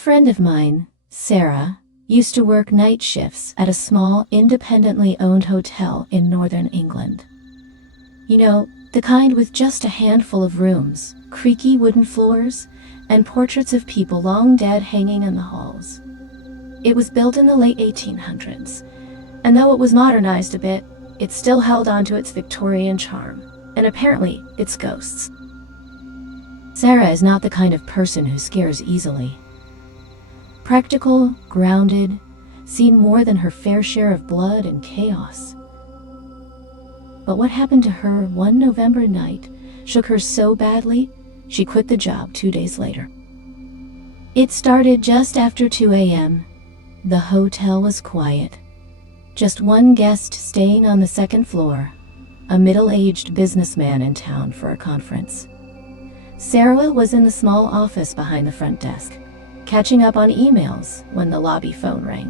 friend of mine, Sara, used to work night shifts at a small, independently owned hotel in northern England. You know, the kind with just a handful of rooms, creaky wooden floors, and portraits of people long dead hanging in the halls. It was built in the late 1800s, and though it was modernized a bit, it still held on to its Victorian charm, and apparently its ghosts. Sara is not the kind of person who scares easily. Practical, grounded, seen more than her fair share of blood and chaos. But what happened to her one November night shook her so badly, she quit the job 2 days later. It started just after 2 a.m. The hotel was quiet. Just one guest staying on the second floor, a middle-aged businessman in town for a conference. Sara was in the small office behind the front desk, catching up on emails when the lobby phone rang.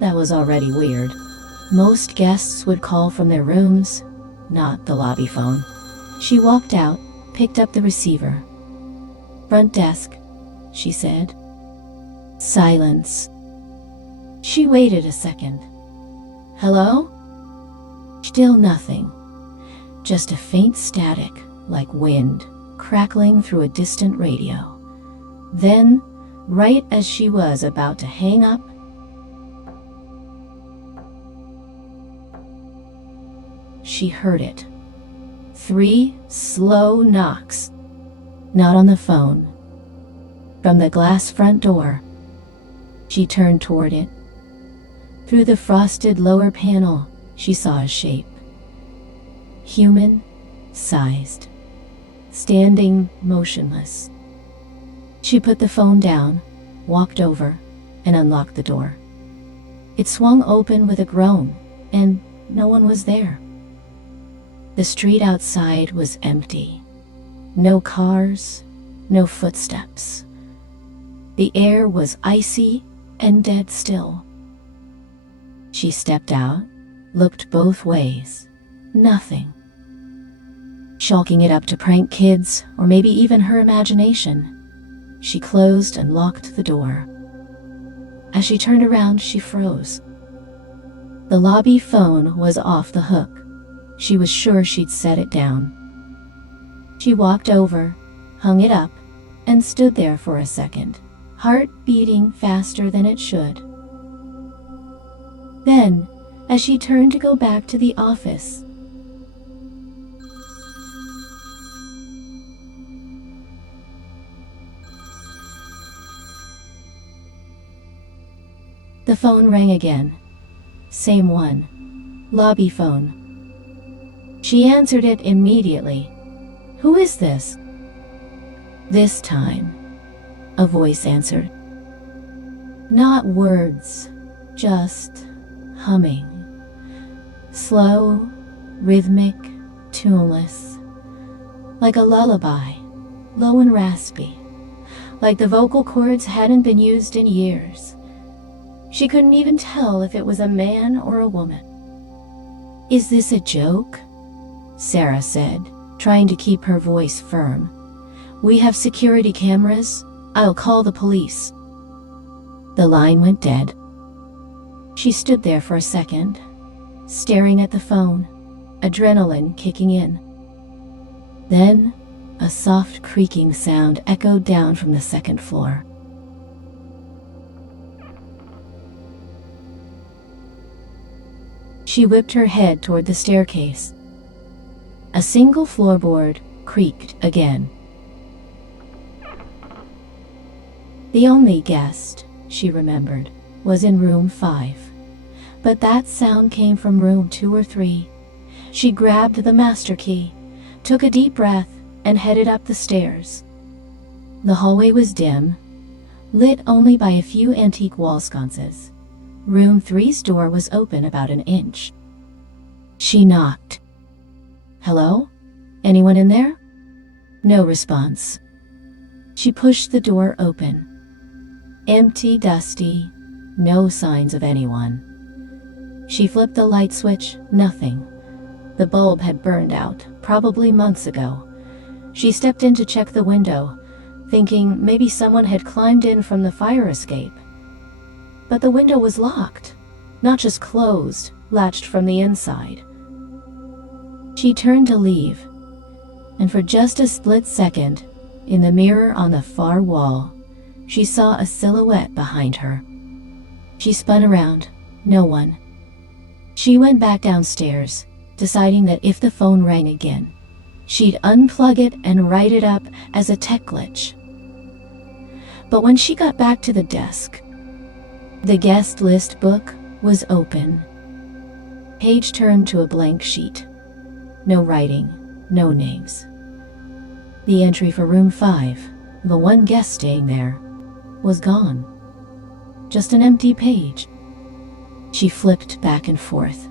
That was already weird. Most guests would call from their rooms, not the lobby phone. She walked out, picked up the receiver. "Front desk," she said. Silence. She waited a second. "Hello?" Still nothing. Just a faint static, like wind, crackling through a distant radio. Then, right as she was about to hang up, she heard it. 3 slow knocks. Not on the phone. From the glass front door. She turned toward it. Through the frosted lower panel, she saw a shape. Human-sized. Standing motionless. She put the phone down, walked over, and unlocked the door. It swung open with a groan, and no one was there. The street outside was empty. No cars, no footsteps. The air was icy and dead still. She stepped out, looked both ways. Nothing. Chalking it up to prank kids, or maybe even her imagination. She closed and locked the door. As she turned around, she froze. The lobby phone was off the hook. She was sure she'd set it down. She walked over, hung it up, and stood there for a second, heart beating faster than it should. Then, as she turned to go back to the office, the phone rang again. Same one. Lobby phone. She answered it immediately. "Who is this?" This time, a voice answered. Not words, just humming. Slow, rhythmic, tuneless. Like a lullaby, low and raspy. Like the vocal cords hadn't been used in years. She couldn't even tell if it was a man or a woman. "Is this a joke?" Sara said, trying to keep her voice firm. "We have security cameras. I'll call the police." The line went dead. She stood there for a second, staring at the phone, adrenaline kicking in. Then, a soft creaking sound echoed down from the second floor. She whipped her head toward the staircase. A single floorboard creaked again. The only guest, she remembered, was in room 5. But that sound came from room 2 or 3. She grabbed the master key, took a deep breath, and headed up the stairs. The hallway was dim, lit only by a few antique wall sconces. Room 3's door was open about an inch. She knocked. "Hello? Anyone in there?" No response. She pushed the door open. Empty, dusty, no signs of anyone. She flipped the light switch, nothing. The bulb had burned out, probably months ago, She stepped in to check the window, thinking maybe someone had climbed in from the fire escape. But the window was locked, not just closed, latched from the inside. She turned to leave, and for just a split second, in the mirror on the far wall, she saw a silhouette behind her. She spun around. No one. She went back downstairs, deciding that if the phone rang again, she'd unplug it and write it up as a tech glitch. But when she got back to the desk, the guest list book was open. Page turned to a blank sheet. No writing, no names. The entry for room 5, the one guest staying there, was gone. Just an empty page. She flipped back and forth.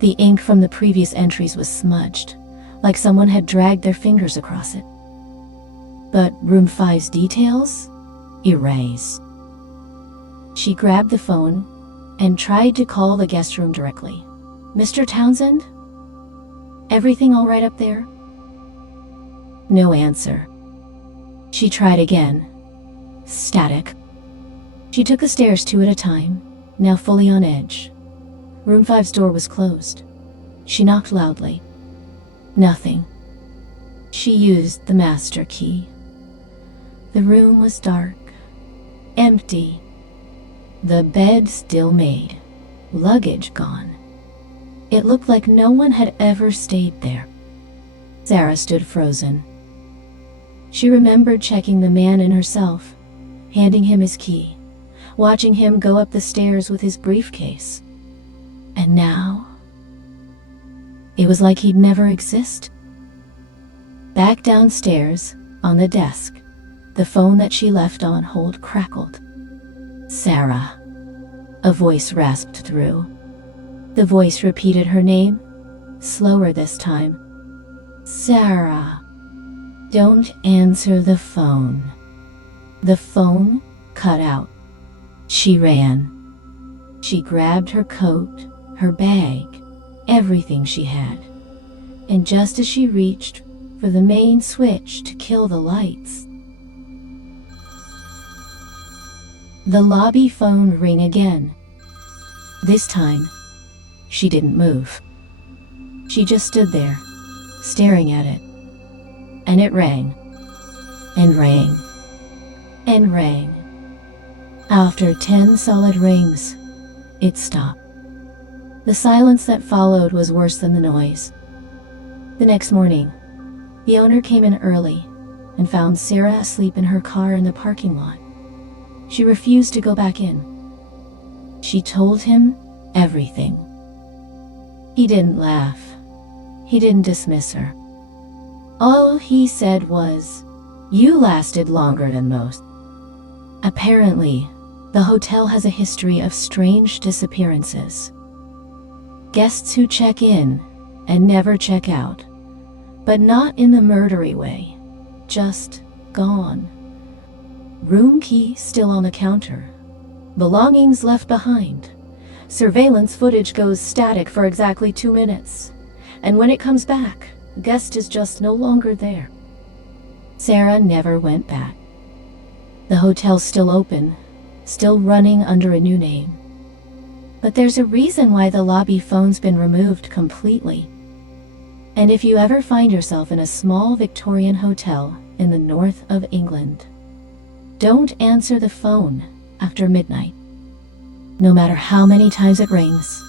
The ink from the previous entries was smudged, like someone had dragged their fingers across it. But room 5's details? Erased. She grabbed the phone and tried to call the guest room directly. "Mr. Townsend? Everything all right up there?" No answer. She tried again. Static. She took the stairs 2 at a time, now fully on edge. Room 5's door was closed. She knocked loudly. Nothing. She used the master key. The room was dark, empty. The bed still made, luggage gone. It looked like no one had ever stayed there. Sara stood frozen. She remembered checking the man in herself, handing him his key, watching him go up the stairs with his briefcase. And now, it was like he'd never exist. Back downstairs, on the desk, the phone that she left on hold crackled. "Sara," a voice rasped through. The voice repeated her name, slower this time. "Sara, don't answer the phone." The phone cut out. She ran. She grabbed her coat, her bag, everything she had. And just as she reached for the main switch to kill the lights, the lobby phone rang again. This time, she didn't move. She just stood there, staring at it. And it rang, and rang, and rang. After 10 solid rings, it stopped. The silence that followed was worse than the noise. The next morning, the owner came in early and found Sara asleep in her car in the parking lot. She refused to go back in. She told him everything. He didn't laugh. He didn't dismiss her. All he said was, "You lasted longer than most." Apparently, the hotel has a history of strange disappearances. Guests who check in and never check out, but not in the murdery way, just gone. Room key still on the counter. Belongings left behind. Surveillance footage goes static for exactly 2 minutes. And when it comes back, the guest is just no longer there. Sara never went back. The hotel's still open, still running under a new name. But there's a reason why the lobby phone's been removed completely. And if you ever find yourself in a small Victorian hotel in the north of England, don't answer the phone after midnight, no matter how many times it rings.